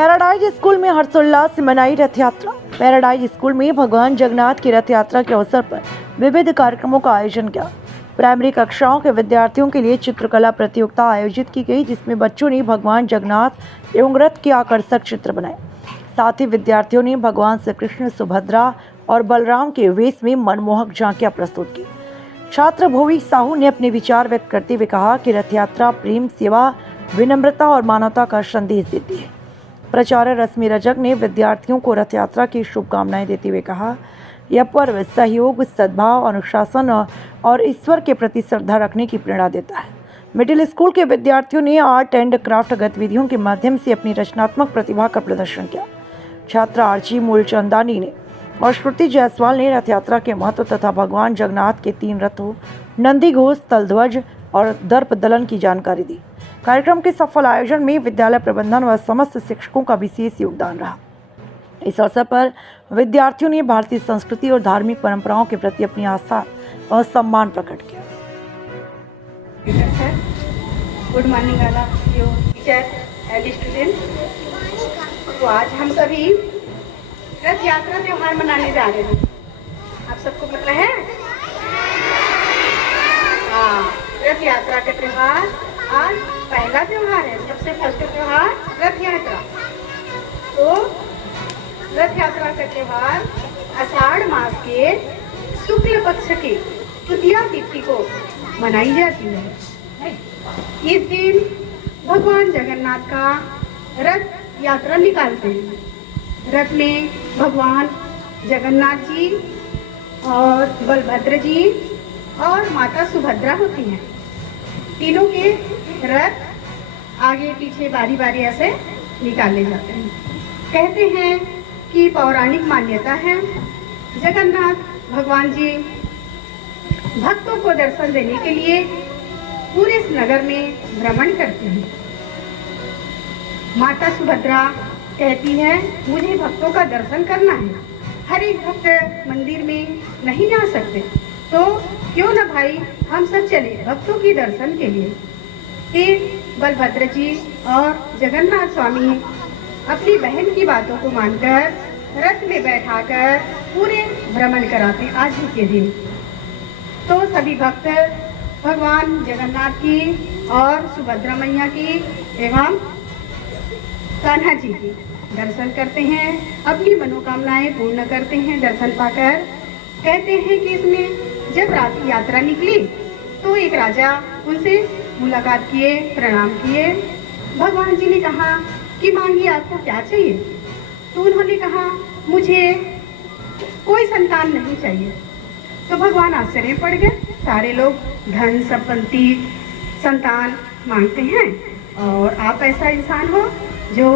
Paradise school में हर्षोल्लास से मनाई रथ यात्रा। पैराडाइज स्कूल में भगवान जगन्नाथ की रथ यात्रा के अवसर पर विविध कार्यक्रमों का आयोजन किया। प्राइमरी कक्षाओं के विद्यार्थियों के लिए चित्रकला प्रतियोगिता आयोजित की गई, जिसमें बच्चों ने भगवान जगन्नाथ एवं रथ के आकर्षक चित्र बनाए। साथ ही विद्यार्थियों ने भगवान श्री कृष्ण, सुभद्रा और बलराम के वेश में मनमोहक झांकियां प्रस्तुत की। छात्र भोवी साहू ने अपने विचार व्यक्त करते हुए कहा कि रथ यात्रा प्रेम, सेवा, विनम्रता और मानवता का संदेश देती है। प्राचार्य रश्मि रजक ने विद्यार्थियों को रथ यात्रा की शुभकामनाएं देते हुए कहा, यह पर्व सहयोग, सद्भाव, अनुशासन और ईश्वर के प्रति श्रद्धा रखने की प्रेरणा देता है। मिडिल स्कूल के विद्यार्थियों ने आर्ट एंड क्राफ्ट गतिविधियों के माध्यम से अपनी रचनात्मक प्रतिभा का प्रदर्शन किया। छात्रा आर्ची मूलचंदानी ने और श्रुति जायसवाल ने रथ यात्रा के महत्व तथा भगवान जगन्नाथ के 3 रथों, नंदी घोष, तलध्वज और दर्प दलन की जानकारी दी। कार्यक्रम के सफल आयोजन में विद्यालय प्रबंधन व समस्त शिक्षकों का विशेष योगदान रहा। इस अवसर पर विद्यार्थियों ने भारतीय संस्कृति और धार्मिक परंपराओं के प्रति अपनी आस्था और सम्मान प्रकट किया। गुड मॉर्निंग वाला टीचर एंड स्टूडेंट। तो आज हम सभी रथ यात्रा त्योहार मनाने जा रहे हैं। आप सबको पता है? हाँ, रथ यात्रा का त्योहार आज पहला त्योहार है। सबसे फर्स्ट त्योहार रथ यात्रा। तो रथ यात्रा का त्योहार आषाढ़ मास के शुक्ल पक्ष की तृतीया तिथि को मनाई जाती है। इस दिन भगवान जगन्नाथ का रथ यात्रा निकालते हैं। रथ में भगवान जगन्नाथ जी और बलभद्र जी और माता सुभद्रा होती हैं। तीनों के रथ आगे पीछे बारी बारी ऐसे निकाले जाते हैं। कहते हैं कि पौराणिक मान्यता है, जगन्नाथ भगवान जी भक्तों को दर्शन देने के लिए पूरे इस नगर में भ्रमण करते हैं। माता सुभद्रा कहती है, मुझे भक्तों का दर्शन करना है। हर एक भक्त मंदिर में नहीं जा सकते, तो क्यों ना भाई हम सब चले भक्तों के दर्शन के लिए। फिर बलभद्र जी और जगन्नाथ स्वामी अपनी बहन की बातों को मानकर रथ में बैठाकर पूरे भ्रमण कराते आज ही के दिन। तो सभी भक्त भगवान जगन्नाथ की और सुभद्रा मैया की एवं कान्हा जी की दर्शन करते हैं, अपनी मनोकामनाएं पूर्ण करते हैं दर्शन पाकर। कहते हैं कि इसमें जब रात यात्रा निकली तो एक राजा उनसे मुलाकात किए, प्रणाम किए। भगवान जी ने कहा कि मांगिए, आपको क्या चाहिए? तो उन्होंने कहा, मुझे कोई संतान नहीं चाहिए। तो भगवान आश्चर्य पड़ गए। सारे लोग धन, संपत्ति, संतान मांगते हैं और आप ऐसा इंसान हो जो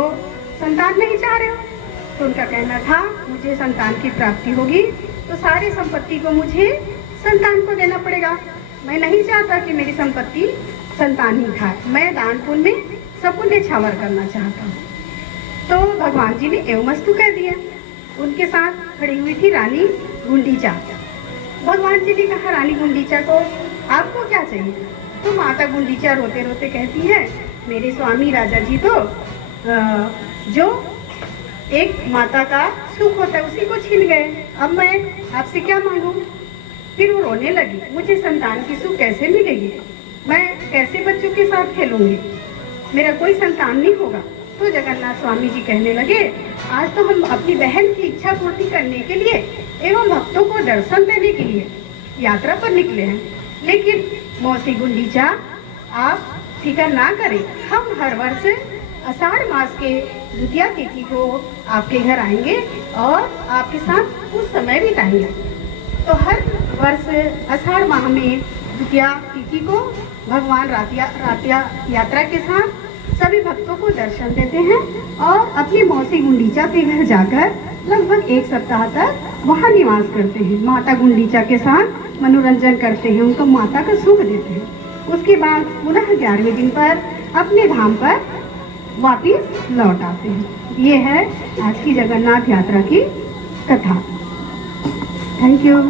संतान नहीं चाह रहे हो। तो उनका कहना था, मुझे संतान की प्राप्ति होगी तो सारी संपत्ति को मुझे संतान को देना पड़ेगा। मैं नहीं चाहता कि मेरी संपत्ति संतान ही खाए। मैं दान पुण्य में सबको न्यौछावर करना चाहता हूँ। तो भगवान जी ने एवमस्तु कह दिया। उनके साथ खड़ी हुई थी रानी गुंडीचा। भगवान जी ने कहा, रानी गुंडीचा को आपको क्या चाहिए? तो माता गुंडीचा रोते रोते कहती है, मेरे स्वामी राजा जी तो जो एक माता का सुख होता है उसी को छीन गए। अब मैं आपसे क्या मांगूं? फिर वो रोने लगी, मुझे संतान की सुख कैसे मिलेगी? मैं कैसे बच्चों के साथ खेलूंगी? मेरा कोई संतान नहीं होगा। तो जगन्नाथ स्वामी जी कहने लगे, आज तो हम अपनी बहन की इच्छा पूर्ति करने के लिए एवं भक्तों को दर्शन देने के लिए यात्रा पर निकले हैं। लेकिन मौसी गुंडीचा, आप फिक्र ना करें, हम हर वर्ष आषाढ़ मास के द्वितीया तिथि को आपके घर आएंगे और आपके साथ कुछ समय बिताएंगे। तो हर वर्ष आषाढ़ माह में द्वितीया तिथि को भगवान रात यात्रा के साथ सभी भक्तों को दर्शन देते हैं और अपनी मौसी गुंडीचा के घर जाकर लगभग 1 सप्ताह तक वहाँ निवास करते हैं। माता गुंडीचा के साथ मनोरंजन करते हैं, उनको माता का सुख देते हैं। उसके बाद पुनः 11वें दिन पर अपने धाम पर वापिस लौट आते हैं। ये है आज की जगन्नाथ यात्रा की कथा। Thank you.